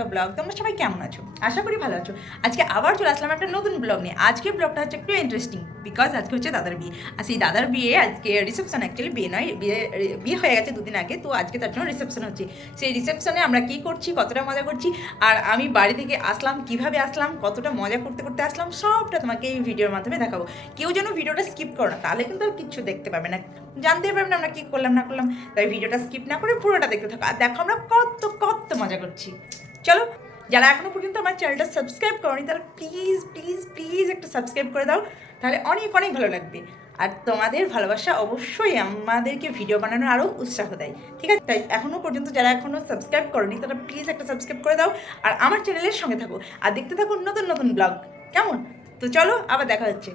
Two blog. তোমরা সবাই কেমন আছো? আশা করি ভালো আছো। আজকে আবার চলে আসলাম একটা নতুন ব্লগ নিয়ে। আজকের ব্লগটা হচ্ছে একটু ইন্টারেস্টিং, বিকজ আজকে হচ্ছে দাদার বিয়ে। আর সেই দাদার বিয়ে আজকে রিসেপশন, অ্যাকচুয়ালি বিয়ে নয়, বিয়ে হয়ে গেছে দুদিন আগে, তো আজকে তার জন্য রিসেপশন হচ্ছে। সেই রিসেপশনে আমরা কী করছি, কতটা মজা করছি, আর আমি বাড়ি থেকে আসলাম, কিভাবে আসলাম, কতটা মজা করতে করতে আসলাম, সবটা তোমাকে এই ভিডিওর মাধ্যমে দেখাবো। কেউ যেন ভিডিওটা স্কিপ করো না, তাহলে কিন্তু আর কিচ্ছু দেখতে পাবে না, জানতে পারবে না আমরা কী করলাম না করলাম। তাই ভিডিওটা স্কিপ না করে পুরোটা দেখতে থাকো, আর দেখো আমরা কত কত মজা করছি। চলো, যারা এখনও পর্যন্ত আমার চ্যানেলটা সাবস্ক্রাইব করোনি তারা প্লিজ প্লিজ প্লিজ একটা সাবস্ক্রাইব করে দাও, তাহলে অনেক অনেক ভালো লাগবে। আর তোমাদের ভালোবাসা অবশ্যই আমাদেরকে ভিডিও বানানোর আরও উৎসাহ দেয়, ঠিক আছে? তাই এখনও পর্যন্ত যারা এখনও সাবস্ক্রাইব করোনি তারা প্লিজ একটা সাবস্ক্রাইব করে দাও, আর আমার চ্যানেলের সঙ্গে থাকো, আর দেখতে থাকো নতুন নতুন ব্লগ। কেমন? তো চলো, আবার দেখা হচ্ছে।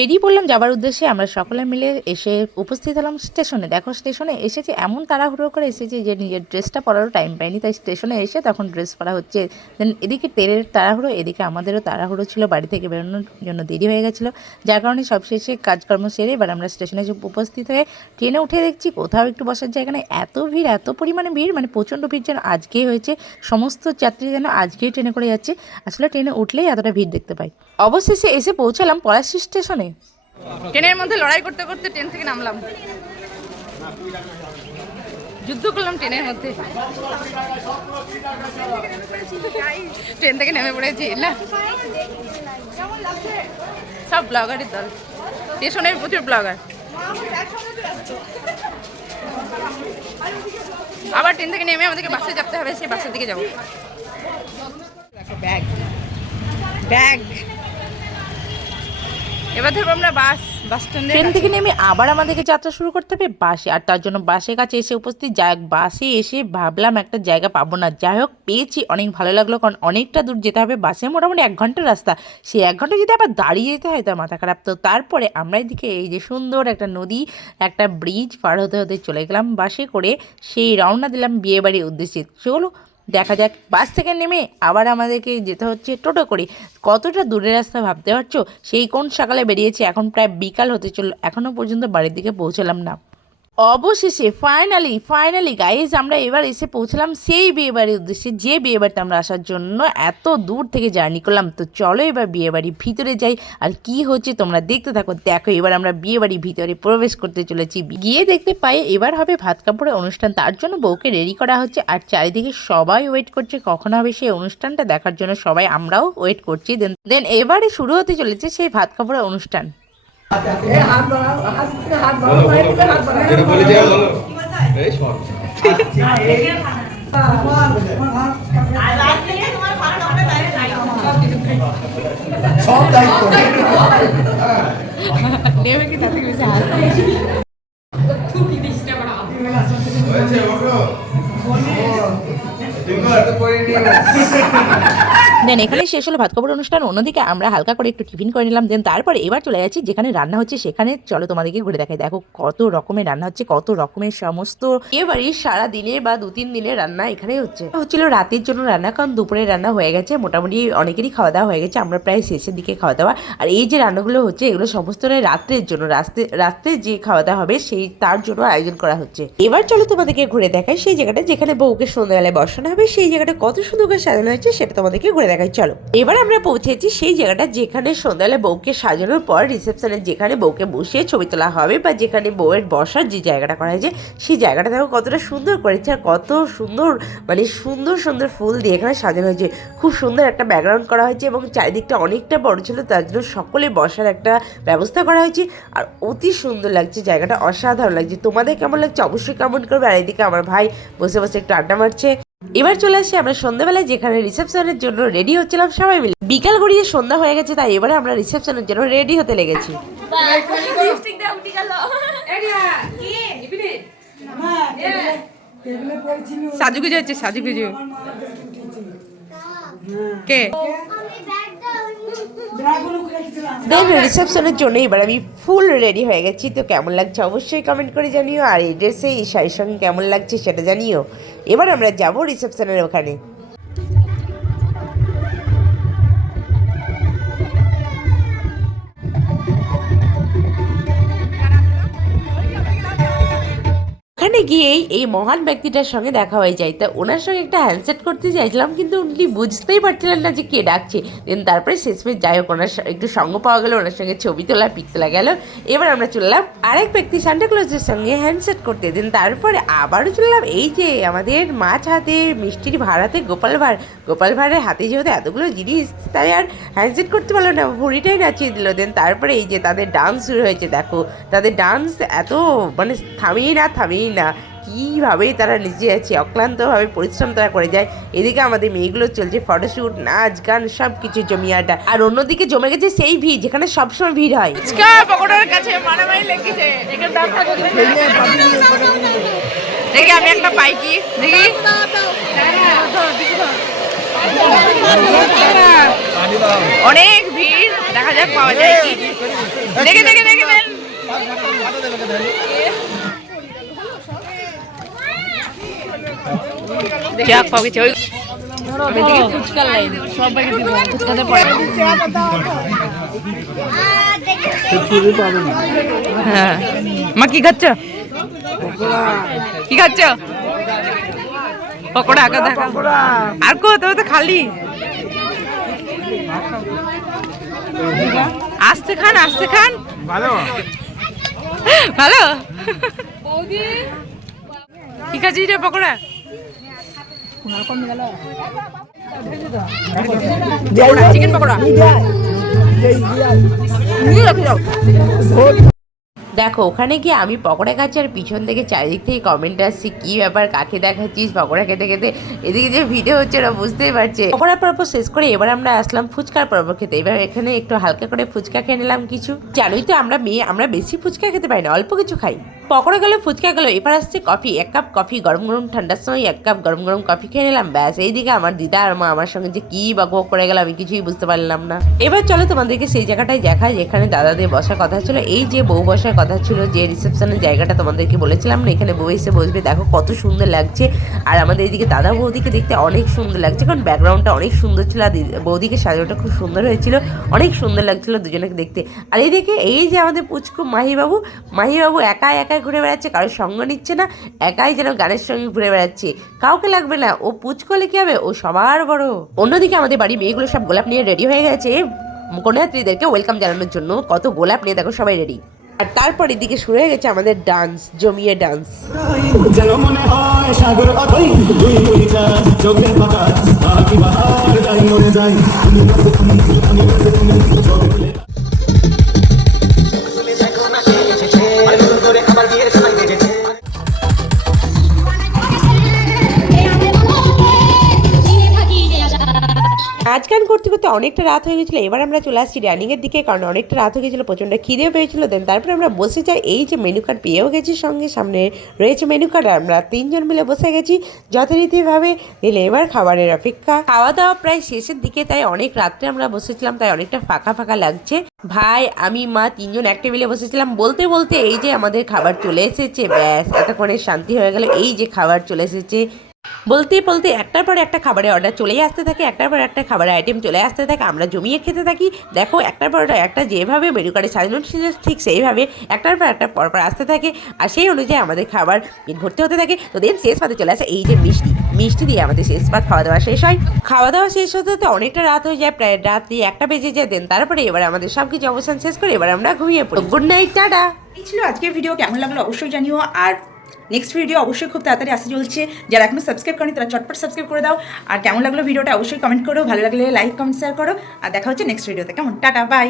বেরিয়ে পড়লাম যাবার উদ্দেশ্যে। আমরা সকলে মিলে এসে উপস্থিত হলাম স্টেশনে। দেখো, স্টেশনে এসেছি, এমন তাড়াহুড়ো করে এসেছি যে নিজের ড্রেসটা পরারও টাইম পাইনি, তাই স্টেশনে এসে তখন ড্রেস পরা হচ্ছে। দেন এদিকে ট্রেনের তাড়াহুড়ো, এদিকে আমাদেরও তাড়াহুড়ো ছিল, বাড়ি থেকে বেরোনোর জন্য দেরি হয়ে গেছিলো, যার কারণে সবশেষে কাজকর্ম সেরে এবার আমরা স্টেশনে উপস্থিত হয়ে ট্রেনে উঠে দেখছি কোথাও একটু বসার জায়গা নেই। এত ভিড়, এত পরিমাণে ভিড়, মানে প্রচণ্ড ভিড়, যেন আজকেই হয়েছে। সমস্ত যাত্রী যেন আজকেই ট্রেনে করে যাচ্ছে। আসলে ট্রেনে উঠলেই এতটা ভিড় দেখতে পাই। অবশেষে এসে পৌঁছালাম পলাশী স্টেশনে। ট্রেনের মধ্যে লড়াই করতে করতে ট্রেন থেকে নামলাম, যুদ্ধ করলাম ট্রেনের মধ্যে। ট্রেন থেকে নেমে পড়েছি না, সব ব্লগারের দল, স্টেশনের প্রচুর ব্লগার। আবার ট্রেন থেকে নেমে আমাদেরকে বাসে চাপতে হবে, সেই বাসের দিকে যাবো। ব্যাগ ব্যাগ এবার ধরবো আমরা বাস স্ট্যান্ডে। ট্রেন থেকে নেমে আবার আমাদেরকে যাত্রা শুরু করতে হবে বাসে, আর তার জন্য বাসের কাছে এসে উপস্থিত। যাক, বাসে এসে ভাবলাম একটা জায়গা পাবো না, যাই হোক পেয়েছি, অনেক ভালো লাগলো, কারণ অনেকটা দূর যেতে হবে। বাসে মোটামুটি 1 ঘন্টার রাস্তা, সেই 1 ঘন্টা যদি আবার দাঁড়িয়ে যেতে হয় তার মাথা খারাপ। তো তারপরে আমরা এদিকে এই যে সুন্দর একটা নদী, একটা ব্রিজ পার হতে হতে চলে গেলাম বাসে করে, সেই রওনা দিলাম বিয়েবাড়ির উদ্দেশ্যে। চলো দেখা যাক। বাস থেকে নেমে আবার আমাদেরকে যেতে হচ্ছে টোটো করে। কতটা দূরের রাস্তা ভাবতে পারছো? সেই কোন সকালে বেরিয়েছি, এখন প্রায় বিকাল হতে চললো, এখনও পর্যন্ত বাড়ির দিকে পৌঁছলাম না। অবশেষে ফাইনালি গাইজ আমরা এবার এসে পৌঁছলাম সেই বিয়েবাড়ির উদ্দেশ্যে, যে বিয়েবাড়িতে আমরা আসার জন্য এত দূর থেকে জার্নি করলাম। তো চলো এবার বিয়েবাড়ির ভিতরে যাই, আর কি হচ্ছে তোমরা দেখতে থাকো। দেখো, এবার আমরা বিয়েবাড়ির ভিতরে প্রবেশ করতে চলেছি। গিয়ে দেখতে পাই এবার হবে ভাত কাপড়ের অনুষ্ঠান, তার জন্য বউকে রেডি করা হচ্ছে, আর চারিদিকে সবাই ওয়েট করছে কখন হবে সেই অনুষ্ঠানটা দেখার জন্য। সবাই আমরাও ওয়েট করছি। দেন এবারে শুরু হতে চলেছে সেই ভাত কাপড়ের অনুষ্ঠান। সব দায়িত্ব নেমে কি তাতে বেশি হাত দেন এখানে শেষ হলো ভাত খাবার অনুষ্ঠান। অন্যদিকে আমরা হালকা করে একটু টিফিন করে নিলাম। দেন তারপরে এবার চলে যাচ্ছি যেখানে রান্না হচ্ছে সেখানে। চলো তোমাদেরকে ঘুরে দেখাই। দেখো কত রকমের রান্না হচ্ছে, কত রকমের সমস্ত এবারই সারা দিনের বা 2-3 দিনের রান্না এখানে হচ্ছিল রাতের জন্য রান্না, কারণ দুপুরের রান্না হয়ে গেছে, মোটামুটি অনেকেরই খাওয়া দাওয়া হয়ে গেছে, আমরা প্রায় শেষের দিকে খাওয়া দাওয়া। আর এই যে রান্নাগুলো হচ্ছে এগুলো সমস্ত রাত্রের জন্য, রাত্রে যে খাওয়া দাওয়া হবে সেই তার জন্য আয়োজন করা হচ্ছে। এবার চলো তোমাদেরকে ঘুরে দেখাই সেই জায়গাটা যেখানে বউকে সন্ধ্যাবেলায় বসানো হবে। সেই জায়গাটা কত সুন্দর করে সাজানো হয়েছে সেটা তোমাদেরকে ঘুরে দেখাই। চলো, এবার আমরা পৌঁছেছি সেই জায়গাটা যেখানে সন্ধ্যাবেলায় বউকে সাজানোর পর রিসেপশনে যেখানে বউকে বসিয়ে ছবি তোলা হবে, বা যেখানে বউয়ের বসার যে জায়গাটা করা হয়েছে সেই জায়গাটা দেখো কতটা সুন্দর করেছে, আর কত সুন্দর, মানে সুন্দর সুন্দর ফুল দিয়ে এখানে সাজানো হয়েছে। খুব সুন্দর একটা ব্যাকগ্রাউন্ড করা হয়েছে, এবং চারিদিকটা অনেকটা বড় ছিল, তার জন্য সকলে বসার একটা ব্যবস্থা করা হয়েছে। আর অতি সুন্দর লাগছে জায়গাটা, অসাধারণ লাগছে। তোমাদের কেমন লাগছে অবশ্যই কমেন্ট করবে। আর এদিকে আমার ভাই বসে বসে একটু আড্ডা মারছে। এবার চলে আসি আমরা সন্ধ্যাবেলায় যেখানে রিসেপশনের জন্য রেডি হচ্ছিলাম সবাই মিলে। বিকাল গড়িয়ে সন্ধ্যা হয়ে গেছে, তাই এবারে আমরা রিসেপশনের জন্য রেডি হতে লেগেছি। সাজুগুজু হচ্ছে, সাজুগুজু কে দেন রিসেপশনের জন্য এবার আমি ফুল রেডি হয়ে গেছি। তো কেমন লাগছে অবশ্যই কমেন্ট করে জানিও, আর এই ড্রেসে এই শাড়ির সঙ্গে কেমন লাগছে সেটা জানিও। এবার আমরা যাবো রিসেপশনের ওখানে। এখানে গিয়েই এই মহান ব্যক্তিটার সঙ্গে দেখা হয়ে যায়, তা ওনার সঙ্গে একটা হ্যান্ডসেট করতে চাইছিলাম কিন্তু উনি বুঝতেই পারছিলেন না যে কে ডাকছে। দেন তারপরে শেষমেশ যাই হোক ওনার একটু সঙ্গ পাওয়া গেল, ওনার সঙ্গে ছবি তোলা পিক তোলা গেল। এবার আমরা চললাম আরেক ব্যক্তি সান্টাক্লজের সঙ্গে হ্যান্ডসেট করতে। দেন তারপরে আবারও চললাম এই যে আমাদের মাছ হাতে মিষ্টির ভাড়াতে গোপাল ভাঁড়ের হাতে যেহেতু এতগুলো জিনিস তাই আর হ্যান্ডসেট করতে পারলো না, ভুড়িটাই নাচিয়ে দিল। দেন তারপরে এই যে তাদের ডান্স শুরু হয়েছে, দেখো তাদের ডান্স এত মানে থামেই না কীভাবে তারা নিজে আছে, অক্লান্তভাবে পরিশ্রম তারা করে যায়। এদিকে আমাদের মেয়েগুলো চলছে ফটোশ্যুট, নাচ গান সব কিছু জমিয়াটা, আর অন্যদিকে জমে গেছে সেই ভিড় যেখানে সবসময় ভিড় হয়। দেখি আমি একটা পাই কি দেখি অনেক ভিড়, দেখা যাক পাওয়া যায় কি। দেখে क्या पाओगे ওই আমি দেখি ফুচকা লাইন সবাইকে দিব ফুচকাতে পড়ে হ্যাঁ মা কি খাচ্ছ পকোড়া আঁকা দেখা আর কো তবে তো খালি আস্তে খান ভালো বৌদি কি খাচ্ছিস রে পকোড়া চিকেন পকোড়া দেখো ওখানে গিয়ে আমি পকোড়া খাচ্ছি আর পিছন থেকে চারিদিক থেকে কমেন্ট আসছে কি ব্যাপার কাকে দেখাচ্ছিস পকোড়া খেতে এদিকে যে ভিডিও হচ্ছে ওরা বুঝতেই পারছে। পকোড়া পর্ব শেষ করে এবার আমরা আসলাম ফুচকার পর্ব খেতে। এবার এখানে একটু হালকা করে ফুচকা খেয়ে নিলাম কিছু। জানোই তো আমরা বেশি ফুচকা খেতে পারি না, অল্প কিছু খাই। পকোড়া গেলো ফুচকা গেলো, এবার আসছে কফি। 1 কাপ কফি গরম ঠান্ডার সময় 1 কাপ গরম কফি খেয়ে নিলাম, ব্যাস। এইদিকে আমার দিদা আর মা আমার সঙ্গে যে কি বকবক করে গেল আমি কিছুই বুঝতে পারলাম না। এবার চলো তোমাদেরকে সেই জায়গাটায় দেখায় যেখানে দাদাদের বসার কথা ছিল। এই যে বউ বসার কথা ছিল, যে রিসেপশনের জায়গাটা তোমাদেরকে বলেছিলাম না এখানে বউ এসে বসবে, দেখো কত সুন্দর লাগছে। আর আমাদের এদিকে দাদা বৌদিকে দেখতে অনেক সুন্দর লাগছে, কারণ ব্যাকগ্রাউন্ডটা অনেক সুন্দর ছিল আর বৌদিকে সাজানোটা খুব সুন্দর হয়েছিল, অনেক সুন্দর লাগছিল দুজনকে দেখতে। আর এইদিকে এই যে আমাদের পুচকু মাহিবাবু একা ঘুরে বেড়াচ্ছে, কারোর সঙ্গ নিচ্ছে না, একাই যেন গানের সঙ্গে ঘুরে বেড়াচ্ছে, কাউকে লাগবে না। ও পুচকু হলে কি হবে, ও সবার বড়। অন্যদিকে আমাদের বাড়ির মেয়েগুলো সব গোলাপ নিয়ে রেডি হয়ে গেছে কন্যাযাত্রীদেরকে ওয়েলকাম জানানোর জন্য। কত গোলাপ নিয়ে দেখো সবাই রেডি। আর তারপর এদিকে শুরু হয়ে গেছে আমাদের ডান্স, জমিয়ে ডান্স। যেন মনে হয় সাগর অথই দুই দুইটা চোখের পাতা বাকি বাহার যাই মনে যাই নাচ গান করতে করতে অনেকটা রাত হয়ে গেছিলো। এবার আমরা চলে আসছি ডাইনিংয়ের দিকে, কারণ অনেকটা রাত হয়ে গেছিলো, প্রচণ্ড খিদেও পেয়েছিল। দেন তারপরে আমরা বসে যাই, এই যে মেনু কার্ড পেয়েও গেছি, সঙ্গে সামনে রয়েছে মেনু কার্ড। আমরা 3 জন মিলে বসে গেছি যথারীতিভাবে। দিলে এবার খাবারের অপেক্ষা। খাওয়া দাওয়া প্রায় শেষের দিকে, তাই অনেক রাত্রে আমরা বসেছিলাম, তাই অনেকটা ফাঁকা লাগছে। ভাই আমি মা 3 জন এক টেবিলে বসেছিলাম। বলতে এই যে আমাদের খাবার চলে এসেছে, ব্যাস এতক্ষণে শান্তি হয়ে গেল। এই যে খাবার চলে এসেছে, বলতে একটার পর একটা খাবারের অর্ডার চলেই আসতে থাকে, একটার পর একটা খাবারের আইটেম চলে আসতে থাকে, আমরা জমিয়ে খেতে থাকি। দেখো একটার পর একটা যেভাবে মেনু কার্ডে সাজানো ছিল ঠিক সেইভাবে একটার পর একটা পরপর আসতে থাকে, আর সেই অনুযায়ী আমাদের খাবার পেট ভর্তি হতে থাকে। তো দেন শেষ পাতে চলে আসে এই যে মিষ্টি দিয়ে আমাদের শেষ পাত খাওয়া দাওয়া শেষ হয়। খাওয়া দাওয়া শেষ হতে অনেকটা রাত হয়ে যায়, প্রায় রাত্রি 1টা বেজে যায়। দেন তারপরে এবার আমাদের সব কিছু অবস্থান শেষ করে এবার আমরা ঘুমিয়ে পড়ি। Good night, tata. এই ছিল আজকের ভিডিও, কেমন লাগলো অবশ্যই জানিও। আর নেক্সট ভিডিও অবশ্যই খুব তাড়াতাড়ি আসতে চলছে, যারা এখনো সাবস্ক্রাইব করেনি তারা চটপট সাবস্ক্রাইব করে দাও। আর কেমন লাগলো ভিডিওটা অবশ্যই কমেন্ট করো, ভালো লাগলে লাইক কমেন্ট শেয়ার করো। আর দেখা হচ্ছে নেক্সট ভিডিওতে, কেমন, টাটা বাই।